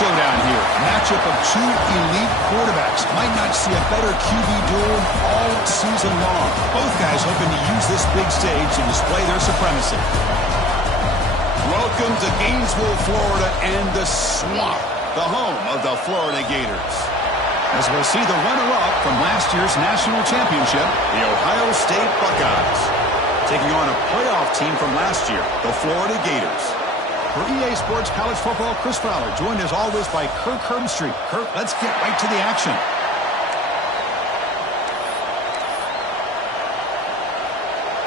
showdown here. Matchup of two elite quarterbacks. Might not see a better QB duel all season long. Both guys hoping to use this big stage to display their supremacy. Well, Welcome to Gainesville, Florida, and the swamp, the home of the Florida Gators. As we'll see the runner-up from last year's national championship, the Ohio State Buckeyes, taking on a playoff team from last year, the Florida Gators. For EA Sports College Football, Chris Fowler, joined as always by Kirk Herbstreit. Kirk, let's get right to the action.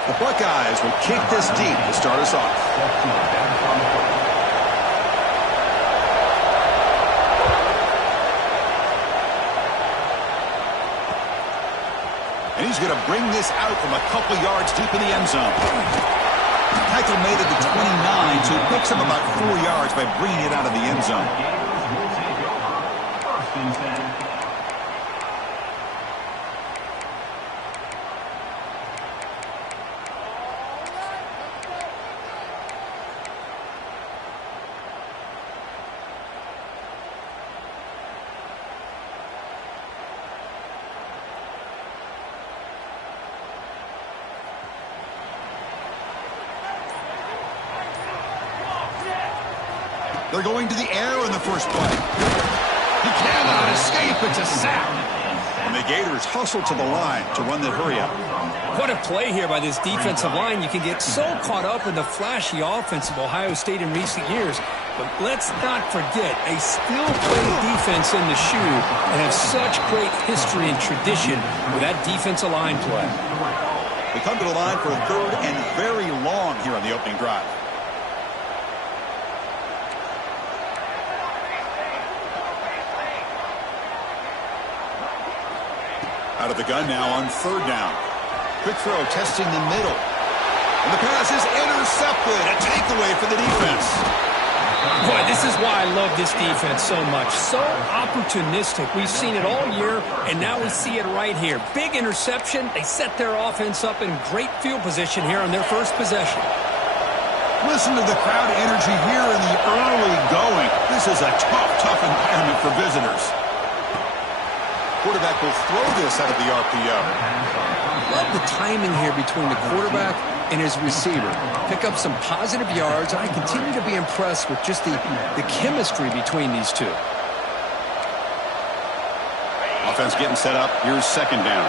The Buckeyes will kick this deep to start us off. And he's going to bring this out from a couple yards deep in the end zone. Tackle made at the 29, so he picks up about 4 yards by bringing it out of the end zone. They're going to the air in the first play. He cannot escape. It's a sack. And the Gators hustle to the line to run the hurry-up. What a play here by this defensive line. You can get so caught up in the flashy offense of Ohio State in recent years. But let's not forget, a still-play defense in the shoe and have such great history and tradition with that defensive line play. We come to the line for a third and very long here on the opening drive. Out of the gun now on third down. Quick throw, testing the middle. And the pass is intercepted. A takeaway for the defense. Boy, this is why I love this defense so much. So opportunistic. We've seen it all year, and now we see it right here. Big interception. They set their offense up in great field position here on their first possession. Listen to the crowd energy here in the early going. This is a tough environment for visitors. Quarterback will throw this out of the RPO. Love the timing here between the quarterback and his receiver. Pick up some positive yards, and I continue to be impressed with just the chemistry between these two. Offense getting set up. Here's second down.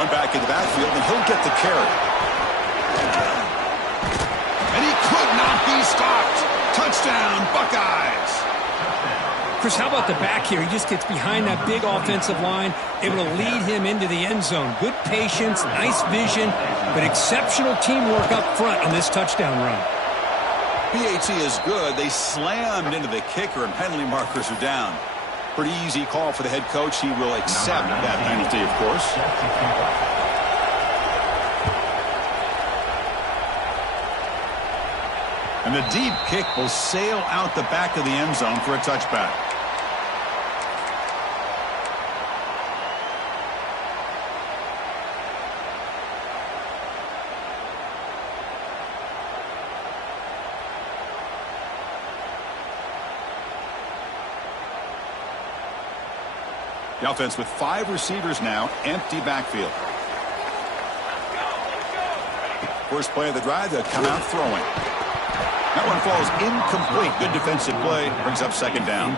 One back in the backfield, and he'll get the carry. And he could not be stopped. Touchdown, Buckeyes. Chris, how about the back here? He just gets behind that big offensive line, able to lead him into the end zone. Good patience, nice vision, but exceptional teamwork up front on this touchdown run. PAT is good. They slammed into the kicker, and penalty markers are down. Pretty easy call for the head coach. He will accept that penalty, of course. And the deep kick will sail out the back of the end zone for a touchback. The offense with 5 receivers now, empty backfield. First play of the drive, they'll come out throwing. That one falls incomplete. Good defensive play. Brings up second down.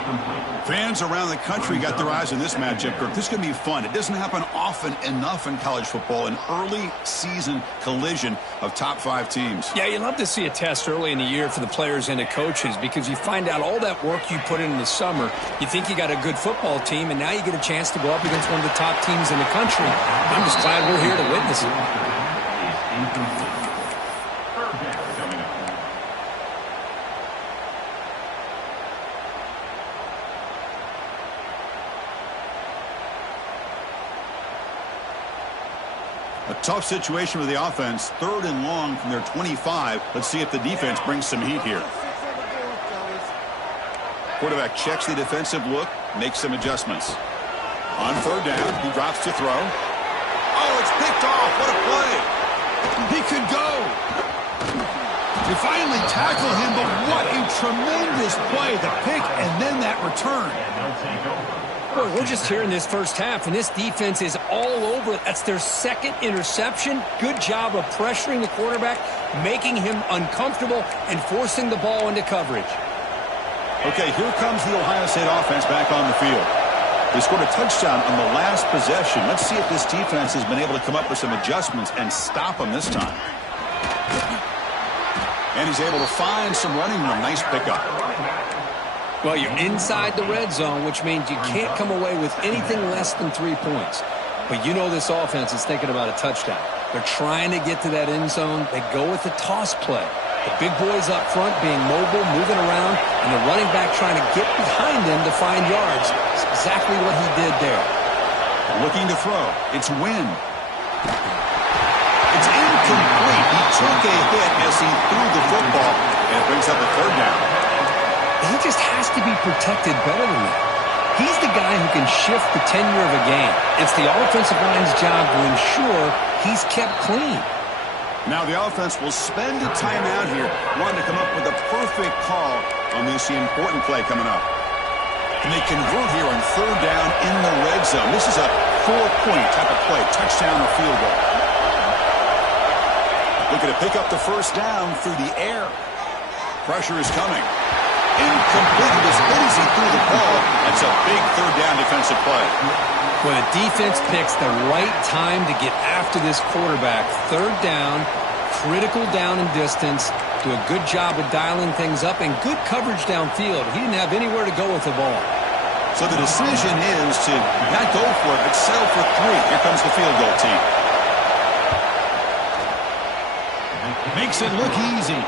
Fans around the country got their eyes on this matchup, Kirk. This is going to be fun. It doesn't happen often enough in college football, an early season collision of top 5 teams. Yeah, you love to see a test early in the year for the players and the coaches because you find out all that work you put in the summer. You think you got a good football team, and now you get a chance to go up against one of the top teams in the country. I'm just glad we're here to witness it. A tough situation with the offense. Third and long from their 25. Let's see if the defense brings some heat here. Quarterback checks the defensive look, makes some adjustments. On third down, he drops to throw. Oh, it's picked off. What a play. He could go. They finally tackle him, but what a tremendous play. The pick and then that return. Boy, we're just here in this first half, and this defense is all over it. That's their second interception. Good job of pressuring the quarterback, making him uncomfortable, and forcing the ball into coverage. Okay, here comes the Ohio State offense back on the field. They scored a touchdown on the last possession. Let's see if this defense has been able to come up with some adjustments and stop them this time. And he's able to find some running room. Nice pickup. Well, you're inside the red zone, which means you can't come away with anything less than 3 points. But you know this offense is thinking about a touchdown. They're trying to get to that end zone. They go with the toss play. The big boys up front being mobile, moving around, and the running back trying to get behind them to find yards. It's exactly what he did there. Looking to throw. It's Wynn. It's incomplete. He took a hit as he threw the football, and it brings up a third down. He just has to be protected better than that. He's the guy who can shift the tenure of a game. It's the offensive line's job to ensure he's kept clean. Now the offense will spend a timeout here, wanting to come up with a perfect call on this important play coming up. And they convert here on third down in the red zone. This is a 4-point type of play, touchdown or field goal. Looking to pick up the first down through the air. Pressure is coming. Incomplete. As good as he threw the ball, that's a big third down defensive play. When a defense picks the right time to get after this quarterback, third down, critical down and distance, do a good job of dialing things up, and good coverage downfield. He didn't have anywhere to go with the ball. So the decision is to not go for it, but settle for 3. Here comes the field goal team. Makes it look easy.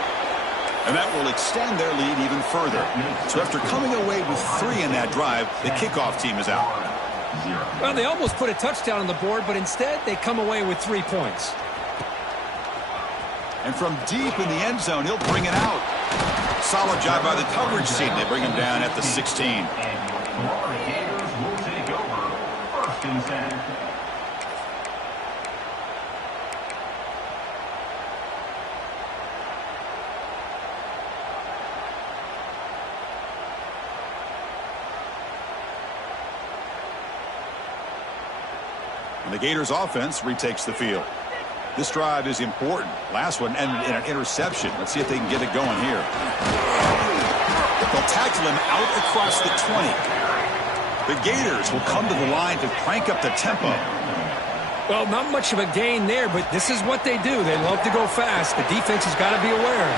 And that will extend their lead even further. So after coming away with 3 in that drive, the kickoff team is out. Well, they almost put a touchdown on the board, but instead they come away with 3 points. And from deep in the end zone, he'll bring it out. Solid job by the coverage team. They bring him down at the 16. And the Gators offense retakes the field. This drive is important. Last one and an interception. Let's see if they can get it going here. They'll tackle him out across the 20. The Gators will come to the line to crank up the tempo. Well, not much of a gain there, but this is what they do. They love to go fast. The defense has got to be aware.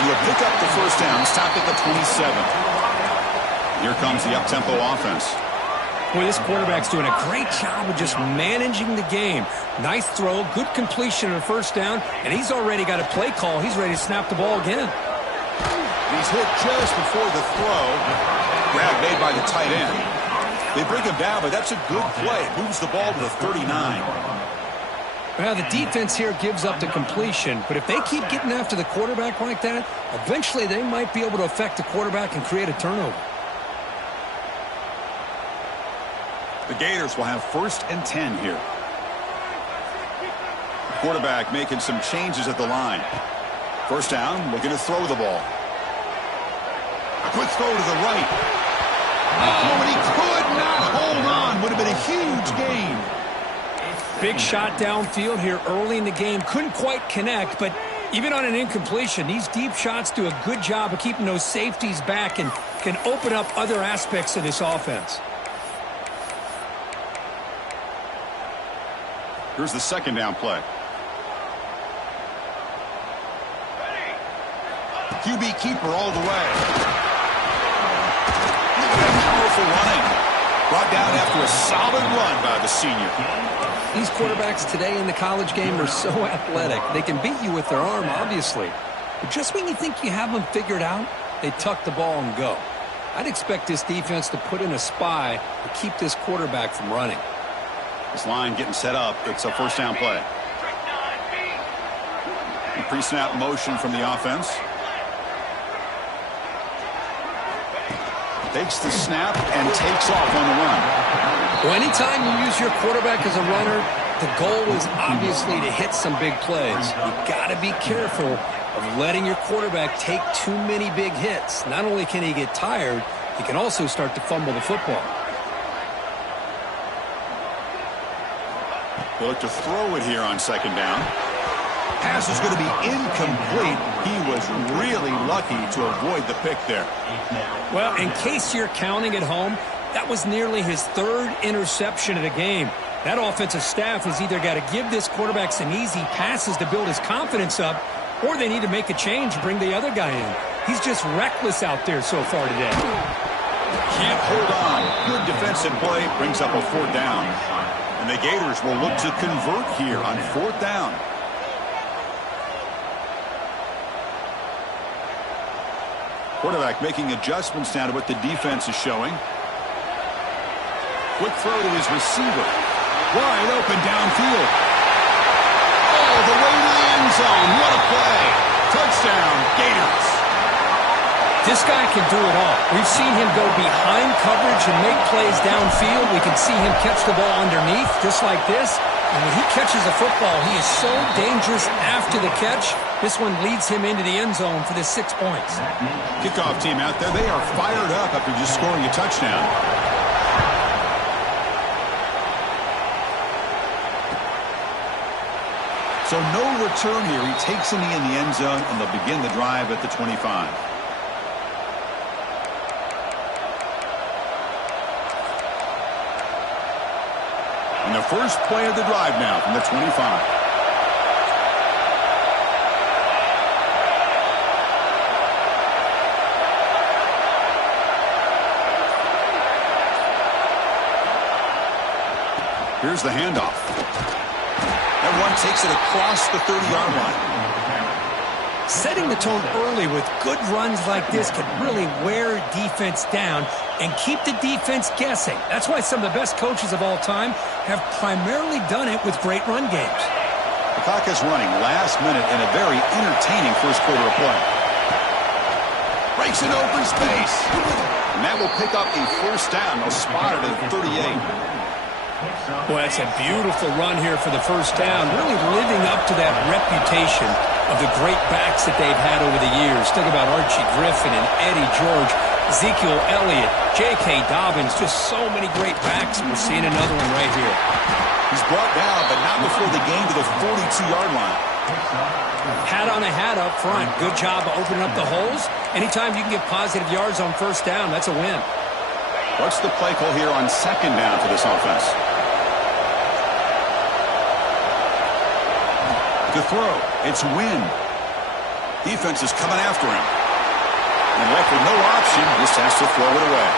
He'll pick up the first down. Stop at the 27. Here comes the up-tempo offense. Well, this quarterback's doing a great job of just managing the game. Nice throw, good completion on the first down, and he's already got a play call. He's ready to snap the ball again. He's hit just before the throw. Grab made by the tight end. They bring him down, but that's a good play. Moves the ball to the 39. Well, the defense here gives up the completion, but if they keep getting after the quarterback like that, eventually they might be able to affect the quarterback and create a turnover. The Gators will have 1st and 10 here. Quarterback making some changes at the line. First down, looking to throw the ball. A quick throw to the right. Oh, and he could not hold on. Would have been a huge gain. Big shot downfield here early in the game. Couldn't quite connect, but even on an incompletion, these deep shots do a good job of keeping those safeties back and can open up other aspects of this offense. Here's the second down play. QB keeper all the way. Powerful running. Brought down after a solid run by the senior. These quarterbacks today in the college game are so athletic. They can beat you with their arm, obviously. But just when you think you have them figured out, they tuck the ball and go. I'd expect this defense to put in a spy to keep this quarterback from running. This line getting set up. It's a first down play. Pre-snap motion from the offense. Takes the snap and takes off on the run. Well, anytime you use your quarterback as a runner, the goal is obviously to hit some big plays. You've got to be careful of letting your quarterback take too many big hits. Not only can he get tired, he can also start to fumble the football. They'll look to throw it here on second down. Pass is going to be incomplete. He was really lucky to avoid the pick there. Well, in case you're counting at home, that was nearly his third interception of the game. That offensive staff has either got to give this quarterback some easy passes to build his confidence up, or they need to make a change and bring the other guy in. He's just reckless out there so far today. Can't hold on. Good defensive play brings up a fourth down. And the Gators will look to convert here on fourth down. Quarterback making adjustments now to what the defense is showing. Quick throw to his receiver. Wide open downfield. Oh, the way to the end zone. What a play. Touchdown, Gators. This guy can do it all. We've seen him go behind coverage and make plays downfield. We can see him catch the ball underneath, just like this. And when he catches a football, he is so dangerous after the catch. This one leads him into the end zone for the 6 points. Kickoff team out there, they are fired up after just scoring a touchdown. So no return here. He takes a knee in the end zone, and they'll begin the drive at the 25. And the first play of the drive now from the 25. Here's the handoff. That one takes it across the 30-yard line. Setting the tone early with good runs like this can really wear defense down and keep the defense guessing. That's why some of the best coaches of all time have primarily done it with great run games. The clock is running last minute in a very entertaining first quarter of play. Breaks an open space. And that will pick up a first down. They'll spot it at 38. Boy, that's a beautiful run here for the first down, really living up to that reputation of the great backs that they've had over the years. Think about Archie Griffin and Eddie George, Ezekiel Elliott, J.K. Dobbins, just so many great backs, and we're seeing another one right here. He's brought down, but not before the gain to the 42-yard line. Hat on a hat up front. Good job of opening up the holes. Anytime you can get positive yards on first down, that's a win. What's the play call here on second down for this offense? To throw, it's Wynn. Defense is coming after him. And left with no option, just has to throw it away.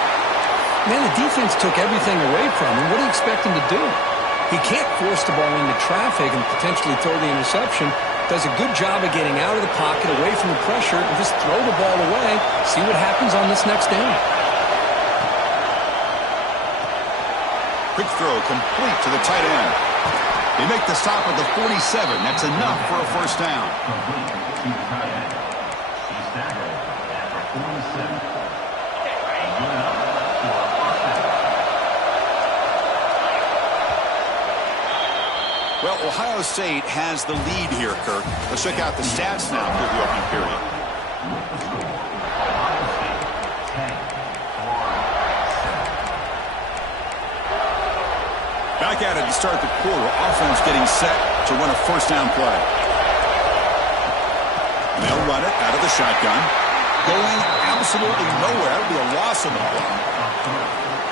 Man, the defense took everything away from him. What do you expect him to do? He can't force the ball into traffic and potentially throw the interception. Does a good job of getting out of the pocket, away from the pressure, and just throw the ball away. See what happens on this next down. Quick throw complete to the tight end. They make the stop at the 47. That's enough for a first down. Well, Ohio State has the lead here, Kirk. Let's check out the stats now for the opening period. Back at it to start the quarter. Offense getting set to run a first down play. And they'll run it out of the shotgun. Going absolutely nowhere. That would be a loss of the play.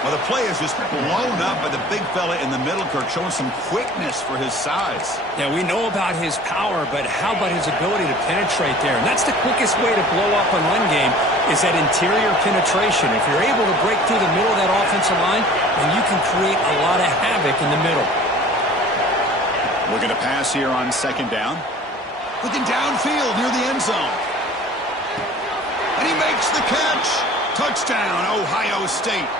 Well, the play is just blown up by the big fella in the middle, Kirk, showing some quickness for his size. Yeah, we know about his power, but how about his ability to penetrate there? And that's the quickest way to blow up a run game is that interior penetration. If you're able to break through the middle of that offensive line, then you can create a lot of havoc in the middle. We're going to pass here on second down. Looking downfield near the end zone. And he makes the catch. Touchdown, Ohio State.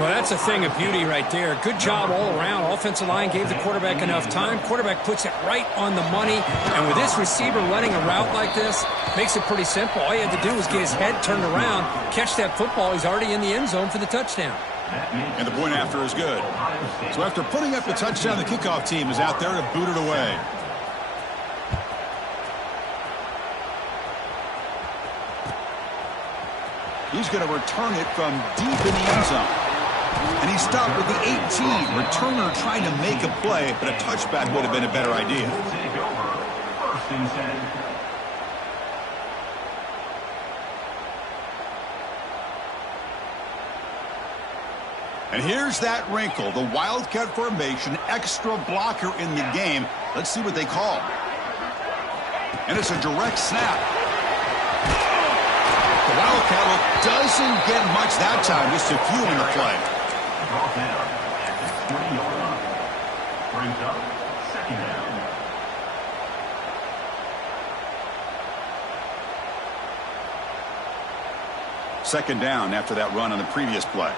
Well, that's a thing of beauty right there. Good job all around. Offensive line gave the quarterback enough time. Quarterback puts it right on the money. And with this receiver running a route like this, makes it pretty simple. All you had to do was get his head turned around, catch that football. He's already in the end zone for the touchdown. And the point after is good. So after putting up the touchdown, the kickoff team is out there to boot it away. He's going to return it from deep in the end zone. And he stopped with the 18. Returner trying to make a play, but a touchback would have been a better idea. And here's that wrinkle, the Wildcat formation, extra blocker in the game. Let's see what they call. And it's a direct snap. The Wildcat doesn't get much that time, just a few in the play. Second down after that run on the previous play.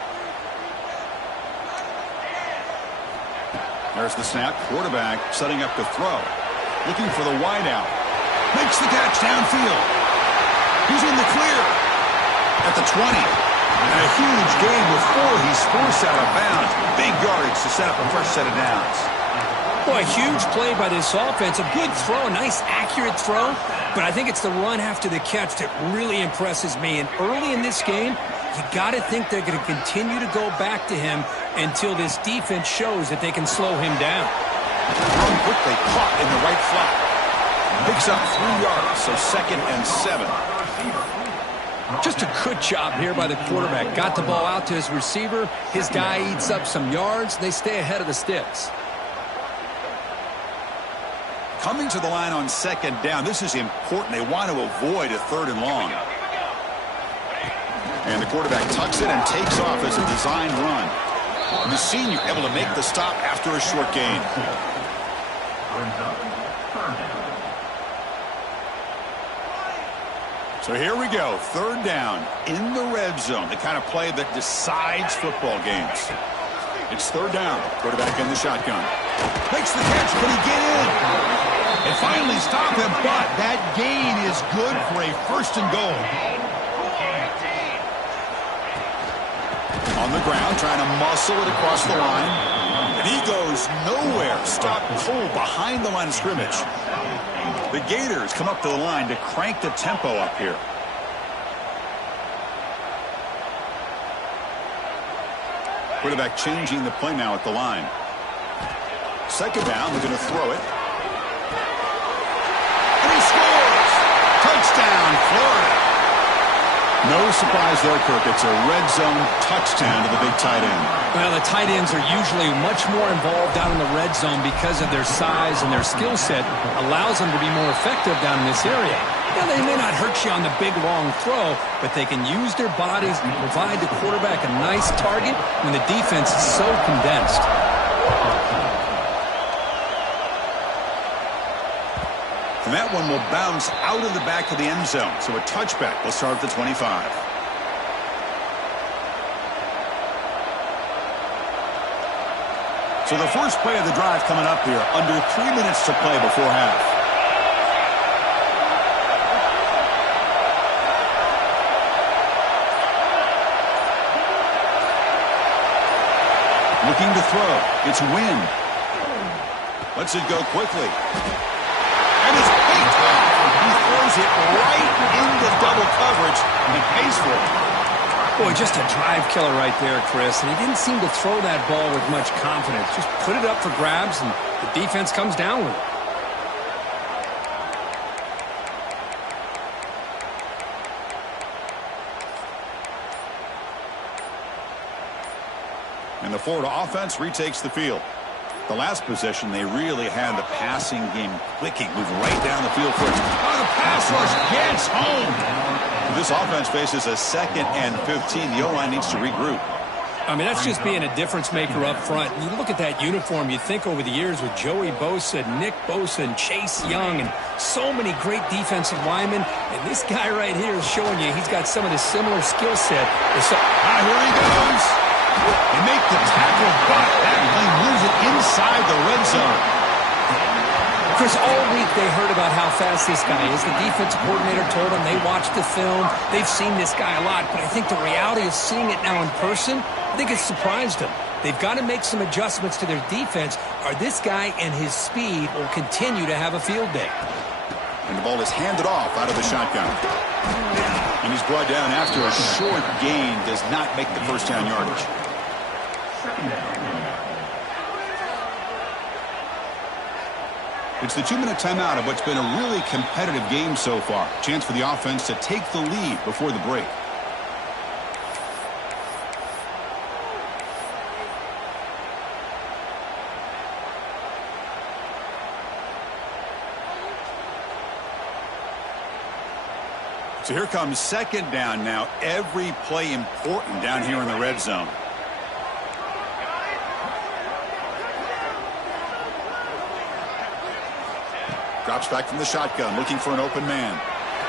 There's the snap. Quarterback setting up to throw. Looking for the wideout. Makes the catch downfield. He's in the clear. At the 20. And a huge gain before he's forced out of bounds. Big yardage to set up a fresh set of downs. Boy, a huge play by this offense. A good throw, a nice accurate throw. But I think it's the run after the catch that really impresses me. And early in this game, you got to think they're going to continue to go back to him until this defense shows that they can slow him down. Run quickly, caught in the right flat. Picks up 3 yards, so 2nd and 7. Just a good job here by the quarterback. Got the ball out to his receiver. His guy eats up some yards. They stay ahead of the sticks. Coming to the line on 2nd down. This is important. They want to avoid a 3rd and long. And the quarterback tucks it and takes off as a designed run. And the senior able to make the stop after a short gain. So here we go. 3rd down in the red zone. The kind of play that decides football games. It's 3rd down. Quarterback in the shotgun. Makes the catch. Can he get in? And finally stop him, but that gain is good for a 1st and goal. On the ground, trying to muscle it across the line. And he goes nowhere. Stopped cold behind the line of scrimmage. The Gators come up to the line to crank the tempo up here. Quarterback changing the play now at the line. 2nd down, they're going to throw it. And he scores! Touchdown, Florida! No surprise there, Kirk. It's a red zone touchdown to the big tight end. Well, the tight ends are usually much more involved down in the red zone because of their size and their skill set allows them to be more effective down in this area. Now, they may not hurt you on the big, long throw, but they can use their bodies and provide the quarterback a nice target when the defense is so condensed. And that one will bounce out of the back of the end zone. So a touchback will start at the 25. So the first play of the drive coming up here. Under 3 minutes to play before half. Looking to throw. It's Wynn. Lets it go quickly. And it's picked off. He throws it right into double coverage and pays for it. Boy, just a drive killer right there, Chris. And he didn't seem to throw that ball with much confidence. Just put it up for grabs, and the defense comes down with it. And the Florida offense retakes the field. The last possession, they really had the passing game clicking. Move right down the field for it. Oh, the pass rush gets home. This offense faces a 2nd and 15. The O-line needs to regroup. I mean, that's just being a difference maker up front. You look at that uniform, you think over the years with Joey Bosa, Nick Bosa, and Chase Young, and so many great defensive linemen. And this guy right here is showing you he's got some of the similar skill set. Here he goes. They make the tackle, but that plane moves it inside the red zone. Chris, all week they heard about how fast this guy is. The defensive coordinator told them they watched the film. They've seen this guy a lot, but I think the reality of seeing it now in person, I think it's surprised them. They've got to make some adjustments to their defense, or this guy and his speed will continue to have a field day. And the ball is handed off out of the shotgun. And he's brought down after a short gain. Does not make the first down yardage. It's the 2-minute timeout of what's been a really competitive game so far. Chance for the offense to take the lead before the break. So here comes second down now. Every play important down here in the red zone. Drops back from the shotgun, looking for an open man.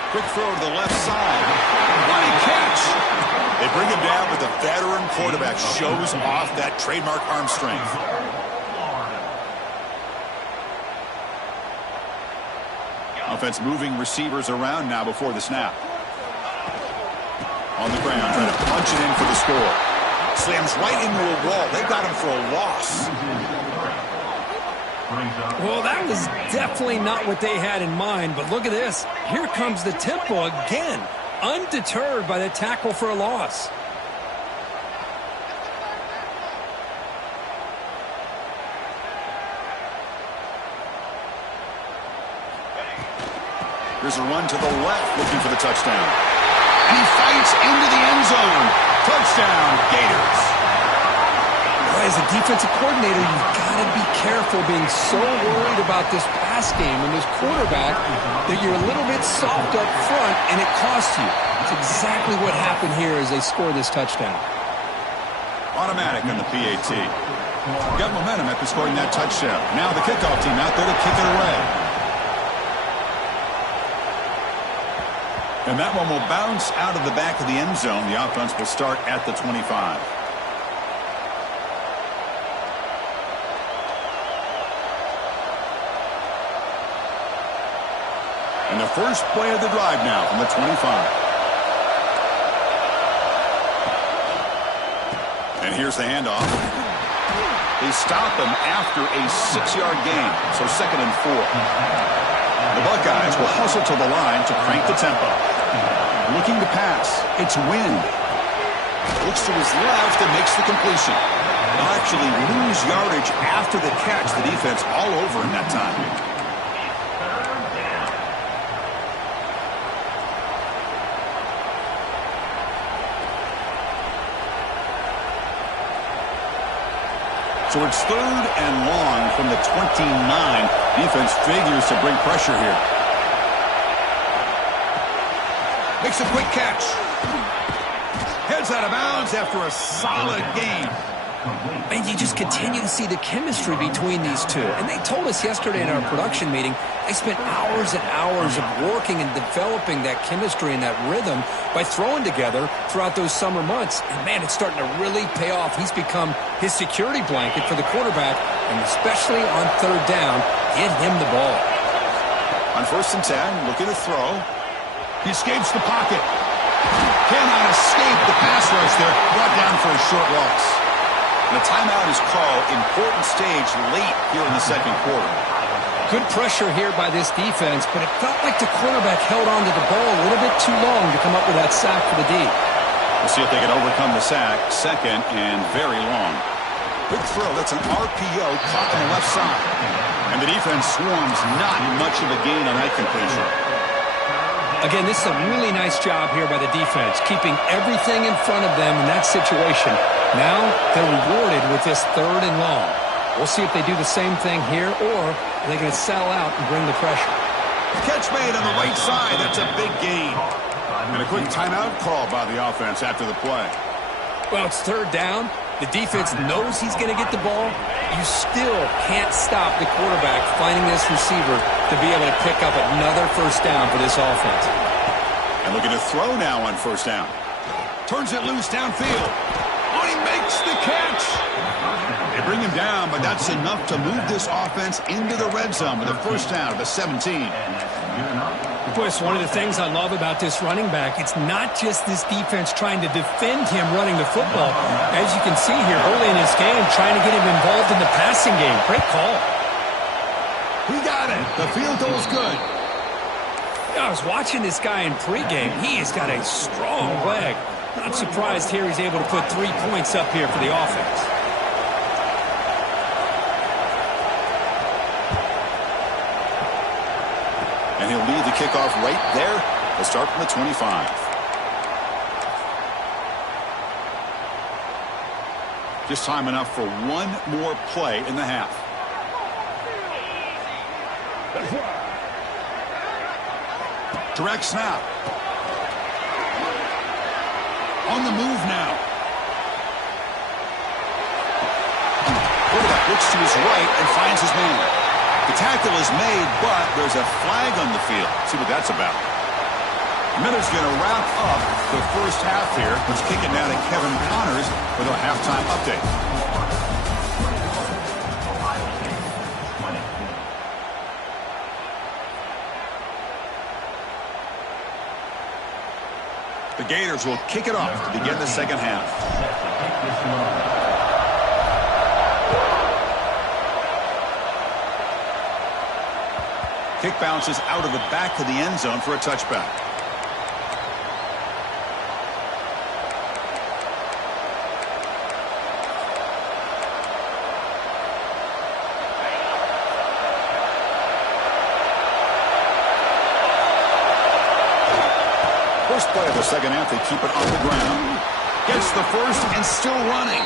Quick throw to the left side. What a catch! They bring him down, but the veteran quarterback shows off that trademark arm strength. Offense moving receivers around now before the snap. On the ground, trying to punch it in for the score. Slams right into a wall. They got him for a loss. Well, that was definitely not what they had in mind, but look at this. Here comes the tempo again, undeterred by the tackle for a loss. Here's a run to the left, looking for the touchdown. And he fights into the end zone. Touchdown, Gators. As a defensive coordinator, you've got to be careful being so worried about this pass game and this quarterback that you're a little bit soft up front and it costs you. It's exactly what happened here as they score this touchdown. Automatic on the PAT. Got momentum after scoring that touchdown. Now the kickoff team out there to kick it away. And that one will bounce out of the back of the end zone. The offense will start at the 25. And the first play of the drive now from the 25. And here's the handoff. They stop him after a 6-yard gain. So 2nd and 4. The Buckeyes will hustle to the line to crank the tempo. Looking to pass. It's Wynn. Looks to his left and makes the completion. They'll actually lose yardage after the catch. The defense all over in that time. So it's 3rd and long from the 29. Defense figures to bring pressure here. Makes a quick catch. Heads out of bounds after a solid gain. And you just continue to see the chemistry between these two. And they told us yesterday in our production meeting, they spent hours and hours of working and developing that chemistry and that rhythm by throwing together throughout those summer months. And, man, it's starting to really pay off. He's become his security blanket for the quarterback, and especially on 3rd down, get him the ball. On 1st and 10, looking to throw. He escapes the pocket. Cannot escape the pass rush there. Brought down for a short loss. And a timeout is called. Important stage late here in the 2nd quarter. Good pressure here by this defense, but it felt like the quarterback held on to the ball a little bit too long to come up with that sack for the D. We'll see if they can overcome the sack. 2nd and very long. Quick throw. That's an RPO caught on the left side. And the defense swarms. Not much of a gain on that completion. Again, this is a really nice job here by the defense, keeping everything in front of them in that situation. Now they're rewarded with this 3rd and long. We'll see if they do the same thing here, or are they going to settle out and bring the pressure. Catch made on the right side. That's a big gain. And a quick timeout call by the offense after the play. Well, it's 3rd down. The defense knows he's going to get the ball. You still can't stop the quarterback finding this receiver to be able to pick up another 1st down for this offense. And looking to throw now on 1st down. Turns it loose downfield. Oh, he makes the catch. They bring him down, but that's enough to move this offense into the red zone with a 1st down at the 17. Boy, it's one of the things I love about this running back. It's not just this defense trying to defend him running the football. As you can see here early in his game, trying to get him involved in the passing game. Great call. He got it. The field goal is good. I was watching this guy in pregame. He has got a strong leg. Not surprised here he's able to put 3 points up here for the offense. And he'll lead the kickoff right there. We'll start from the 25. Just time enough for one more play in the half. Direct snap. On the move now. Quarterback looks to his right and finds his man. The tackle is made, but there's a flag on the field. See what that's about. Miller's going to wrap up the first half here. Let's kick it now to Kevin Connors with a halftime update. The Gators will kick it off to begin the second half. Kick bounces out of the back of the end zone for a touchback. First play of the second half, they keep it on the ground. Gets the first and still running.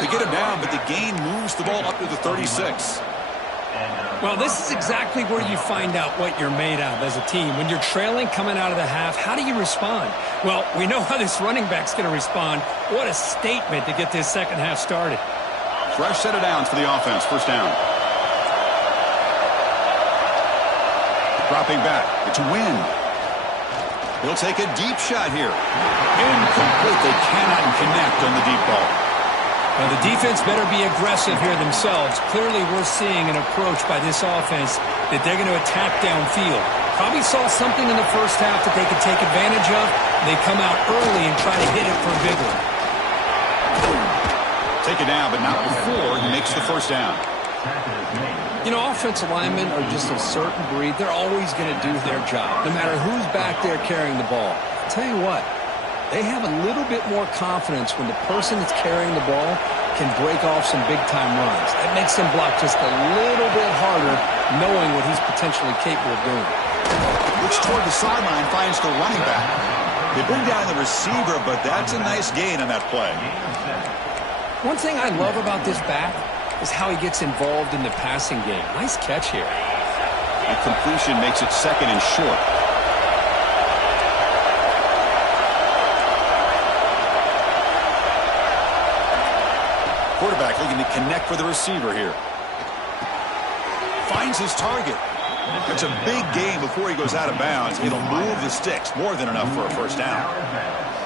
They get him down, but the gain moves the ball up to the 36. Well, this is exactly where you find out what you're made of as a team. When you're trailing coming out of the half, how do you respond? Well, we know how this running back's going to respond. What a statement to get this second half started. Fresh set of downs for the offense. First down. Dropping back. It's a win. He'll take a deep shot here. Incomplete. They cannot connect on the deep ball. Well, the defense better be aggressive here themselves. Clearly, we're seeing an approach by this offense that they're going to attack downfield. Probably saw something in the first half that they could take advantage of. They come out early and try to hit it for a big one. Take it down, but not before he makes the first down. You know, offensive linemen are just a certain breed. They're always going to do their job, no matter who's back there carrying the ball. I'll tell you what, they have a little bit more confidence when the person that's carrying the ball can break off some big-time runs. That makes them block just a little bit harder, knowing what he's potentially capable of doing. Looks toward the sideline, finds the running back. They bring down the receiver, but that's a nice gain on that play. One thing I love about this back is how he gets involved in the passing game. Nice catch here. And completion makes it second and short. Quarterback looking to connect with the receiver here. Finds his target. That's a big gain before he goes out of bounds. It'll move the sticks. More than enough for a first down.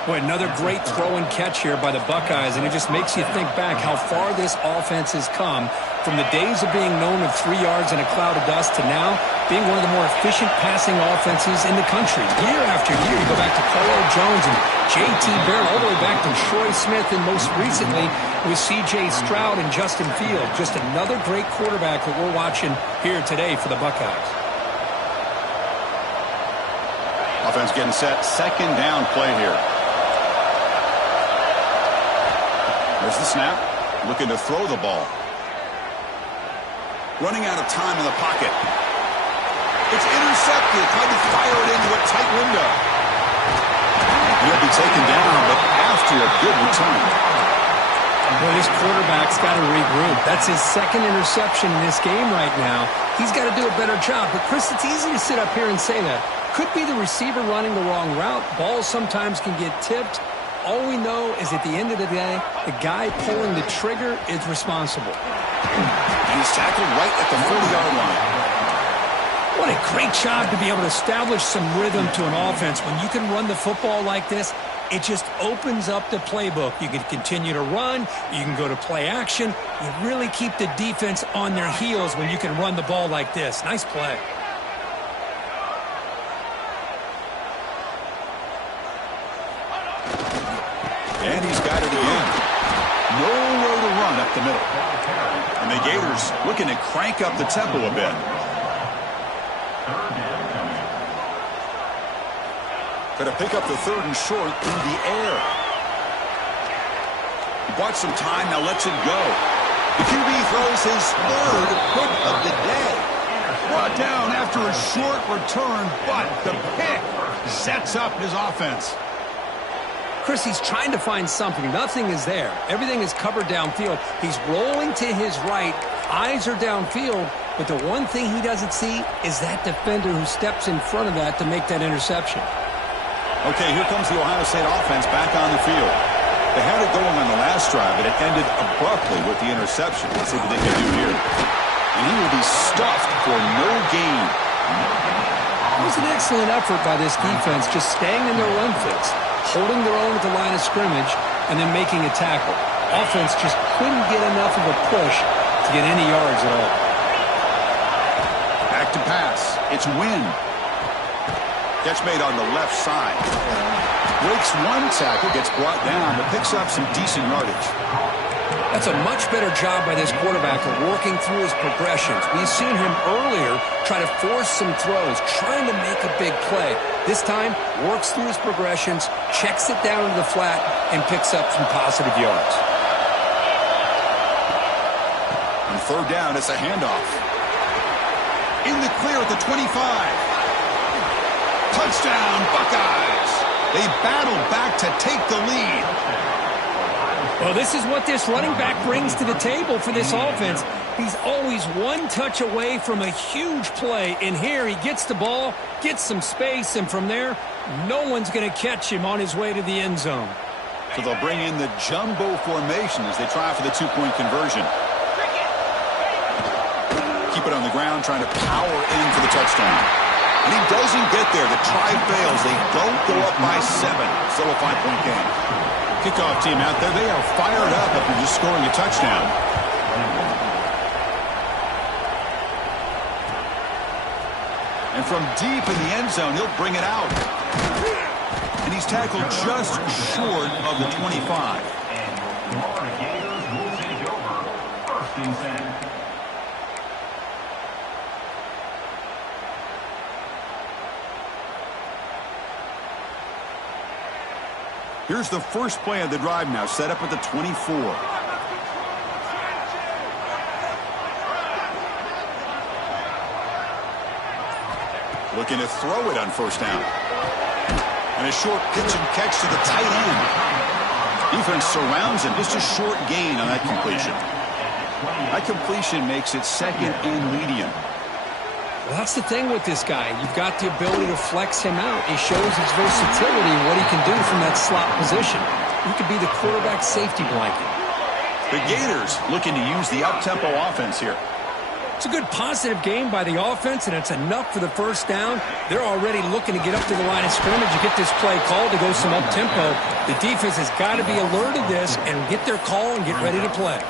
Boy, another great throw and catch here by the Buckeyes, and it just makes you think back how far this offense has come from the days of being known of 3 yards in a cloud of dust to now being one of the more efficient passing offenses in the country. Year after year, you go back to Carl Jones and J.T. Barrett, all the way back to Troy Smith, and most recently with C.J. Stroud and Justin Fields. Just another great quarterback that we're watching here today for the Buckeyes. Offense getting set. Second down play here. There's the snap. Looking to throw the ball. Running out of time in the pocket. It's intercepted. Trying to fire it into a tight window. He'll be taken down, but after a good return. Well, this quarterback's got to regroup. That's his second interception in this game right now. He's got to do a better job. But, Chris, it's easy to sit up here and say that. Could be the receiver running the wrong route. Balls sometimes can get tipped. All we know is at the end of the day, the guy pulling the trigger is responsible. And he's tackled right at the 40-yard line. What a great job to be able to establish some rhythm to an offense. When you can run the football like this, it just opens up the playbook. You can continue to run. You can go to play action. You really keep the defense on their heels when you can run the ball like this. Nice play. And he's got it again. Nowhere to run up the middle. And the Gators looking to crank up the tempo a bit. Going to pick up the 3rd and short in the air. He bought some time, now lets it go. The QB throws his 3rd pick of the day. Brought down after a short return, but the pick sets up his offense. Chris, he's trying to find something. Nothing is there. Everything is covered downfield. He's rolling to his right. Eyes are downfield. But the one thing he doesn't see is that defender who steps in front of that to make that interception. Okay, here comes the Ohio State offense back on the field. They had it going on the last drive, but it ended abruptly with the interception. Let's see what they can do here. And he will be stuffed for no gain. It was an excellent effort by this defense, just staying in their run fits, holding their own at the line of scrimmage, and then making a tackle. Offense just couldn't get enough of a push to get any yards at all. Back to pass. It's Wynn. Catch made on the left side. Breaks one tackle, gets brought down, but picks up some decent yardage. That's a much better job by this quarterback of working through his progressions. We've seen him earlier try to force some throws, trying to make a big play. This time, works through his progressions, checks it down to the flat, and picks up some positive yards. On 3rd down, it's a handoff. In the clear at the 25. Touchdown, Buckeyes. They battle back to take the lead. Well, this is what this running back brings to the table for this offense. He's always one touch away from a huge play. And here he gets the ball, gets some space, and from there, no one's going to catch him on his way to the end zone. So they'll bring in the jumbo formation as they try for the 2-point conversion. Keep it on the ground, trying to power in for the touchdown. And he doesn't get there. The try fails. They don't go up by 7. Still a 5-point game. Kickoff team out there. They are fired up after just scoring a touchdown. And from deep in the end zone, he'll bring it out. And he's tackled just short of the 25. Gators will take over 1st and 10. Here's the first play of the drive now, set up at the 24. Looking to throw it on 1st down. And a short pitch and catch to the tight end. Defense surrounds him. Just a short gain on that completion. That completion makes it 2nd and medium. Well, that's the thing with this guy. You've got the ability to flex him out. He shows his versatility and what he can do from that slot position. He could be the quarterback safety blanket. The Gators looking to use the up-tempo offense here. It's a good positive game by the offense, and it's enough for the 1st down. They're already looking to get up to the line of scrimmage and get this play called to go some up-tempo. The defense has got to be alert of this and get their call and get ready to play.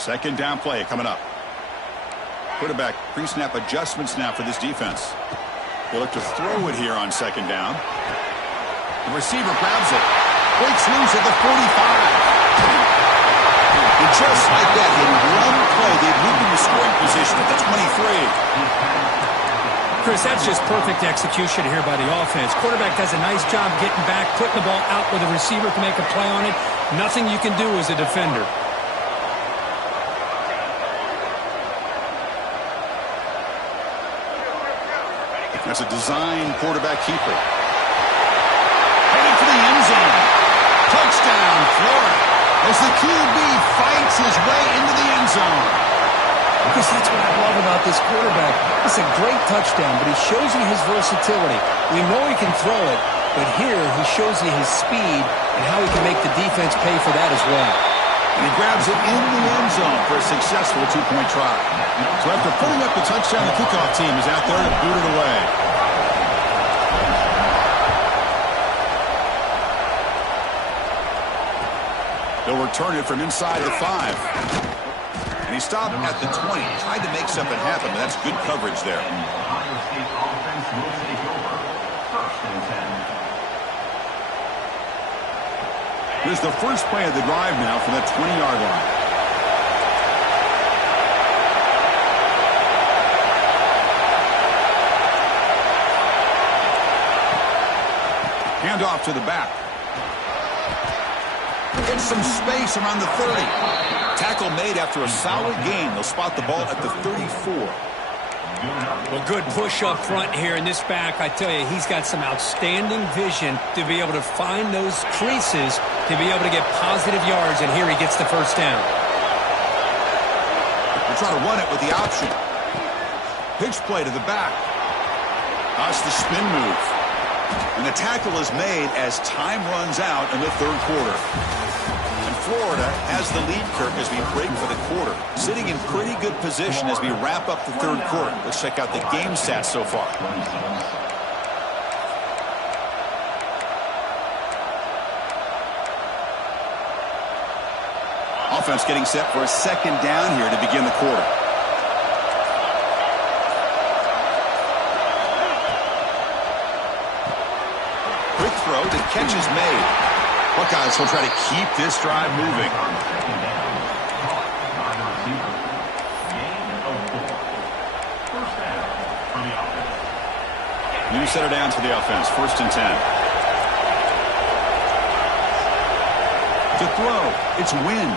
Second down play coming up. Quarterback pre-snap adjustments now for this defense. They'll look to throw it here on 2nd down. The receiver grabs it. Breaks loose at the 45. And just like that, in one play, they've moved into scoring position at the 23. Chris, that's just perfect execution here by the offense. Quarterback does a nice job getting back, putting the ball out where the receiver can make a play on it. Nothing you can do as a defender. That's a design quarterback keeper. Headed for the end zone. Touchdown, Florida. As the QB fights his way into the end zone. Because that's what I love about this quarterback. It's a great touchdown, but he shows you his versatility. We know he can throw it, but here he shows you his speed and how he can make the defense pay for that as well. And he grabs it in the end zone for a successful 2-point try. So after putting up the touchdown, the kickoff team is out there to boot it away. They'll return it from inside the 5. And he stopped at the 20. Tried to make something happen, but that's good coverage there. Ohio State offense will take over 1st and 10. Here's the first play of the drive now from the 20-yard line. Hand off to the back. Gets some space around the 30. Tackle made after a solid gain. They'll spot the ball at the 34. Well, good push up front here in this back. I tell you, he's got some outstanding vision to be able to find those creases, to be able to get positive yards, and here he gets the first down. They're trying to run it with the option. Pitch play to the back. That's the spin move. And the tackle is made as time runs out in the third quarter. And Florida has the lead, Kirk, as we break for the quarter. Sitting in pretty good position as we wrap up the third quarter. Let's check out the game stats so far. Offense getting set for a second down here to begin the quarter. Quick throw, the catch is made. Buckeyes will try to keep this drive moving. New setter down to the offense. 1st and 10. To throw, it's Wynn.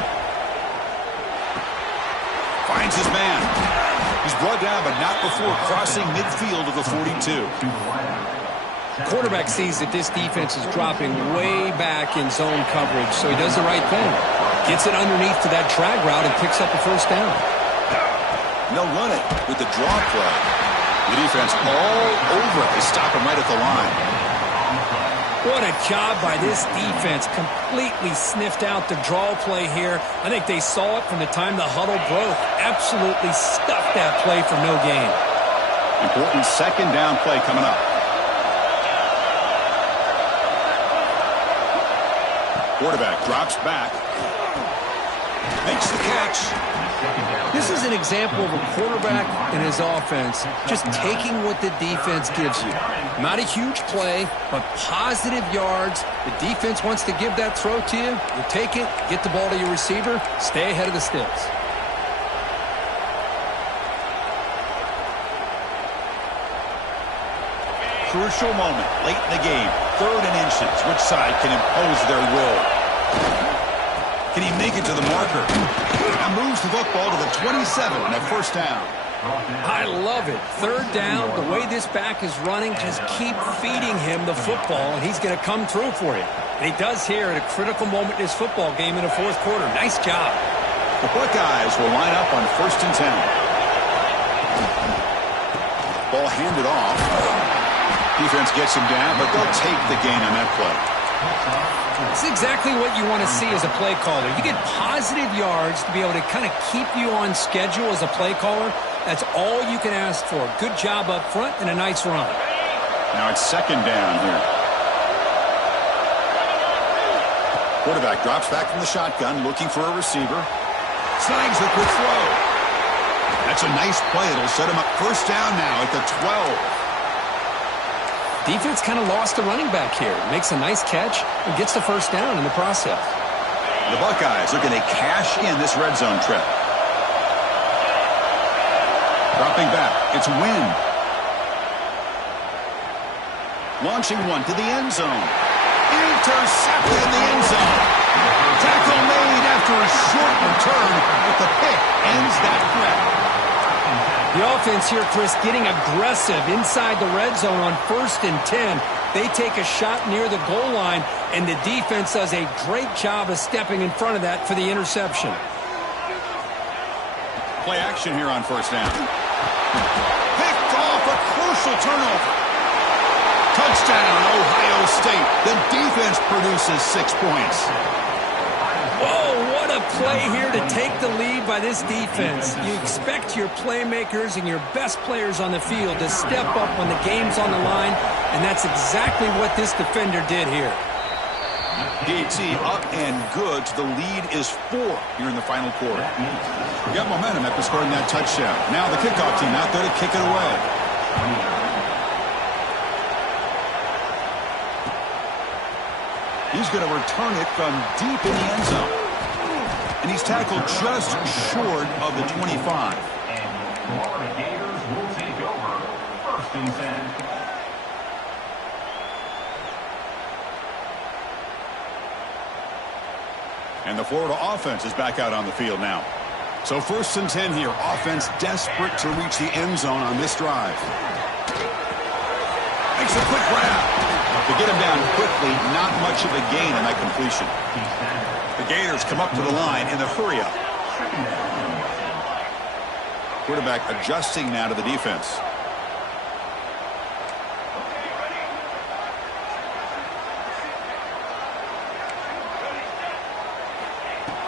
Finds his man. He's brought down, but not before crossing midfield of the 42. Quarterback sees that this defense is dropping way back in zone coverage, so he does the right thing. Gets it underneath to that drag route and picks up a first down. They'll run it with the draw play. The defense all over it. They stop him right at the line. What a job by this defense. Completely sniffed out the draw play here. I think they saw it from the time the huddle broke. Absolutely stuffed that play for no gain. Important second down play coming up. Quarterback drops back. Makes the catch. This is an example of a quarterback and his offense just taking what the defense gives you. Not a huge play, but positive yards. The defense wants to give that throw to you. You take it, get the ball to your receiver, stay ahead of the sticks. Crucial moment late in the game. 3rd and inches. Which side can impose their will? Can he make it to the marker? And moves the football to the 27 and a first down. I love it. 3rd down, the way this back is running, just keep feeding him the football, and he's going to come through for you. And he does here at a critical moment in this football game in the 4th quarter. Nice job. The Buckeyes will line up on 1st and 10. Ball handed off. Defense gets him down, but they'll take the gain on that play. It's exactly what you want to see as a play caller. You get positive yards to be able to kind of keep you on schedule as a play caller. That's all you can ask for. Good job up front and a nice run. Now it's 2nd down here. Quarterback drops back from the shotgun, looking for a receiver. Snags the quick throw. That's a nice play. It'll set him up 1st down now at the 12. Defense kind of lost the running back here. Makes a nice catch and gets the first down in the process. The Buckeyes looking to cash in this red zone trip. Dropping back, it's Wynn. Launching one to the end zone. Intercepted in the end zone. Tackle made after a short return, but the pick ends that threat. The offense here, Chris, getting aggressive inside the red zone on 1st and 10. They take a shot near the goal line, and the defense does a great job of stepping in front of that for the interception. Play action here on 1st down. Picked off a crucial turnover. Touchdown, Ohio State. The defense produces 6 points. Whoa, what a play here to take the lead by this defense. You expect your playmakers and your best players on the field to step up when the game's on the line, and that's exactly what this defender did here. DT up and good. The lead is 4 here in the final quarter. We got momentum after scoring that touchdown. Now the kickoff team out there to kick it away. He's going to return it from deep in the end zone. And he's tackled just short of the 25. And Florida Gators will take over. First and 10. And the Florida offense is back out on the field now. So first and 10 here. Offense desperate to reach the end zone on this drive. Makes a quick grab. To get him down quickly, not much of a gain on that completion. The Gators come up to the line in the hurry-up. Quarterback adjusting now to the defense.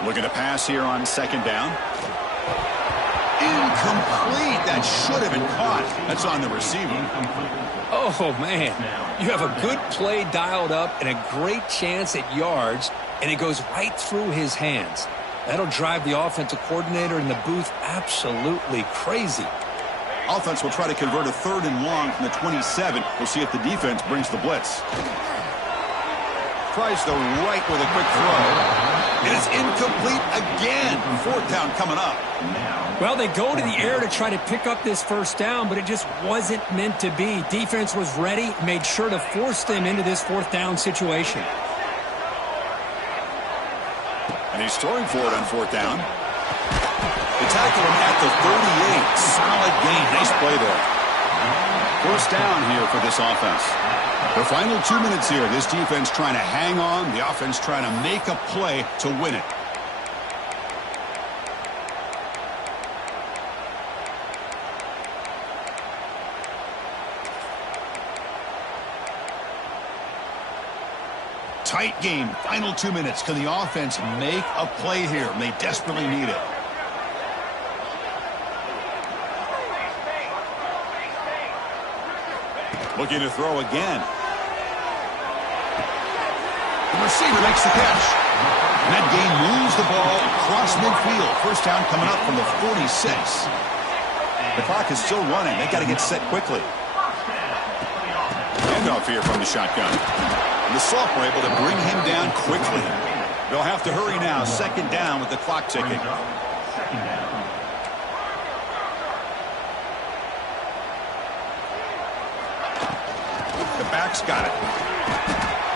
Looking to pass here on second down. Incomplete. That should have been caught. That's on the receiver. Oh, man. You have a good play dialed up and a great chance at yards, and it goes right through his hands. That'll drive the offensive coordinator in the booth absolutely crazy. Offense will try to convert a 3rd and long from the 27. We'll see if the defense brings the blitz. Tries the right with a quick throw. And it's incomplete again. 4th down coming up. Well, they go to the air to try to pick up this first down, but it just wasn't meant to be. Defense was ready, made sure to force them into this 4th down situation. And he's throwing for it on 4th down. They tackle him at the 38. Solid gain. Nice play there. 1st down here for this offense. The final 2 minutes here. This defense trying to hang on. The offense trying to make a play to win it. Tight game. Final 2 minutes. Can the offense make a play here? They desperately need it. Looking to throw again. The receiver makes the catch. And that game moves the ball across midfield. 1st down coming up from the 46. The clock is still running. They got to get set quickly. Handoff here from the shotgun. And the sophomore able to bring him down quickly. They'll have to hurry now. 2nd down with the clock ticking. The back's got it.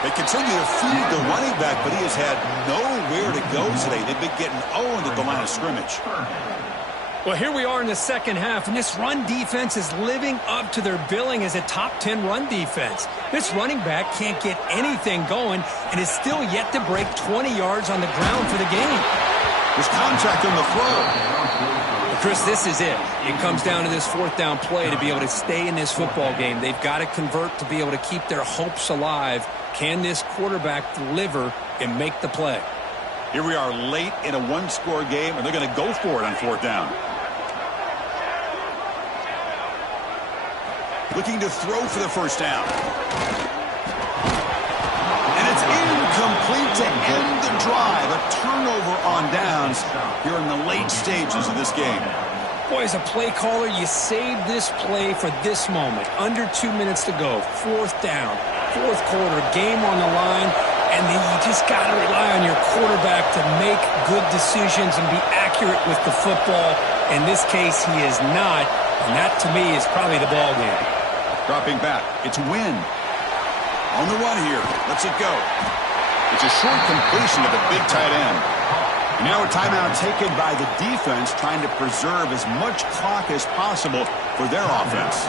They continue to feed the running back, but he has had nowhere to go today. They've been getting owned at the line of scrimmage. Well, here we are in the second half, and this run defense is living up to their billing as a top 10 run defense. This running back can't get anything going and is still yet to break 20 yards on the ground for the game. There's contact on the throw. Chris, this is it. It comes down to this 4th down play to be able to stay in this football game. They've got to convert to be able to keep their hopes alive. Can this quarterback deliver and make the play? Here we are late in a 1-score game, and they're going to go for it on 4th down. Looking to throw for the 1st down. And it's incomplete to end the drive. A turnover on downs here in the late stages of this game. Boy, as a play caller, you save this play for this moment. Under 2 minutes to go. 4th down. 4th quarter. Game on the line. And then you just got to rely on your quarterback to make good decisions and be accurate with the football. In this case, he is not. And that, to me, is probably the ball game. Dropping back. It's Wynn. On the run here. Lets it go. It's a short completion of the big tight end. And now a timeout taken by the defense, trying to preserve as much clock as possible for their offense.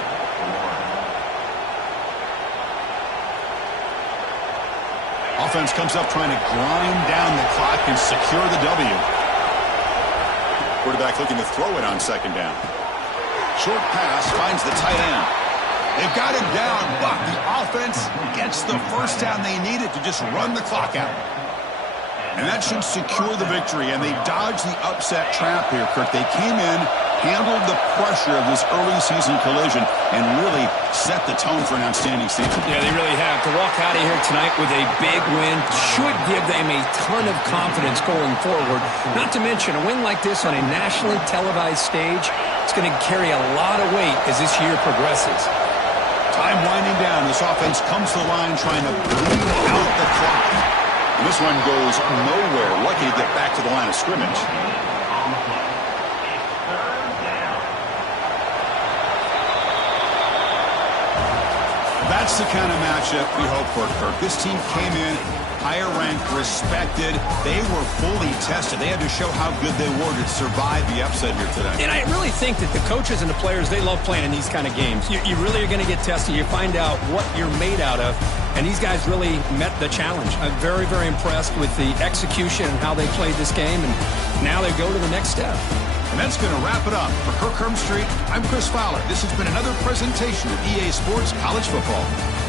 Offense comes up trying to grind down the clock and secure the W. Quarterback looking to throw it on 2nd down. Short pass finds the tight end. They've got him down, but the offense gets the 1st down they needed to just run the clock out. And that should secure the victory, and they dodged the upset trap here, Kirk. They came in, handled the pressure of this early season collision, and really set the tone for an outstanding season. Yeah, they really have. To walk out of here tonight with a big win should give them a ton of confidence going forward. Not to mention, a win like this on a nationally televised stage, it's going to carry a lot of weight as this year progresses. Time winding down. This offense comes to the line trying to bleed out the clock. run goes nowhere. Lucky to get back to the line of scrimmage. That's the kind of matchup we hope for, Kirk. This team came in higher ranked, respected. They were fully tested. They had to show how good they were to survive the upset here today. And I really think that the coaches and the players, they love playing in these kind of games. You really are going to get tested. You find out what you're made out of. And these guys really met the challenge. I'm very, very impressed with the execution and how they played this game. And now they go to the next step. And that's going to wrap it up. For Kirk Street, I'm Chris Fowler. This has been another presentation of EA Sports College Football.